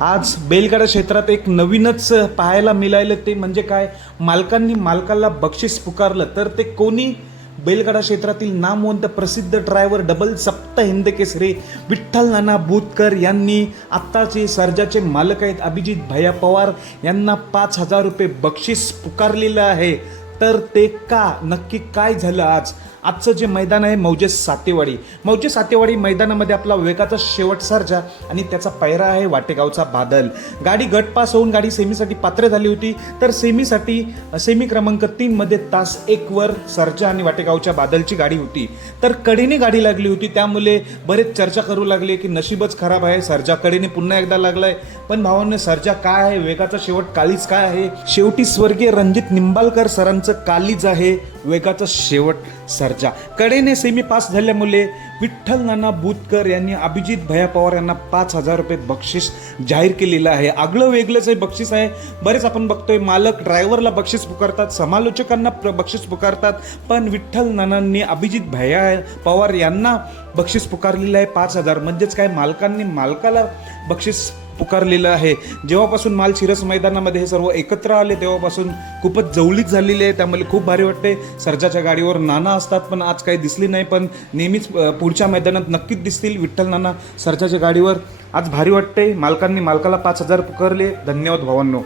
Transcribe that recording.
आज बैलगाडा क्षेत्रात एक नवीनच पाहायला मिळालं ते म्हणजे काय? मालकांनी मालकाला बक्षीस पुकारलं तर ते कोणी? बैलगाडा क्षेत्रातील नामवंत प्रसिद्ध ड्रायव्हर डबल सप्त हिंदकेसरी विठ्ठल नाना बुतकर यांनी आत्ताचे सर्जाचे मालक आहेत अभिजित भैया पवार यांना पाच हजार रुपये बक्षीस पुकारलेलं आहे. तर ते का? नक्की काय झालं आज? आजचं जे मैदान आहे मौजे सातेवाडी. मौजे सातेवाडी मैदानामध्ये आपला वेगाचा शेवट सर्जा आणि त्याचा पैरा आहे वाटेगावचा बादल. गाडी गट पास होऊन गाडी सेमीसाठी पात्र झाली होती तर सेमीसाठी सेमी क्रमांक तीनमध्ये तास एकवर सर्जा आणि वाटेगावच्या बादलची गाडी होती. तर कडेने गाडी लागली होती त्यामुळे बरेच चर्चा करू लागली की नशीबच खराब आहे सर्जा कडेने पुन्हा एकदा लागलाय. पण भावांनी सर्जा काय आहे वेगाचा शेवट कालीच काय आहे? शेवटी स्वर्गीय रणजित निंबाळकर सरांचं कालीज आहे वेगाचा शेवट सर्जा. कडेने सेमी पास झाल्यामुळे विठ्ठल नाना बुतकर यांनी अभिजित भया पवार यांना पाच हजार रुपये बक्षीस जाहीर केलेलं आहे. आगळं वेगळंच हे बक्षीस आहे. बरेच आपण बघतोय मालक ड्रायव्हरला बक्षीस पुकारतात समालोचकांना बक्षीस पुकारतात. पण विठ्ठल नानांनी अभिजित भया पवार यांना बक्षीस पुकारलेलं आहे पाच हजार. म्हणजेच काय? मालकांनी मालकाला बक्षीस पुकारलेलं आहे. जेव्हापासून माल शिरस मैदानामध्ये हे सर्व एकत्र आले तेव्हापासून खूपच जवळीक झालेली आहे. त्यामुळे खूप भारी वाटते सर्जाच्या गाडीवर नाना असतात पण आज काही दिसली नाही पण नेहमीच पुढच्या मैदानात नक्कीच दिसतील. विठ्ठल नाना सर्जाच्या गाडीवर. आज भारी वाटते मालकांनी मालकाला पाच हजार पुकारले. धन्यवाद भावांनो.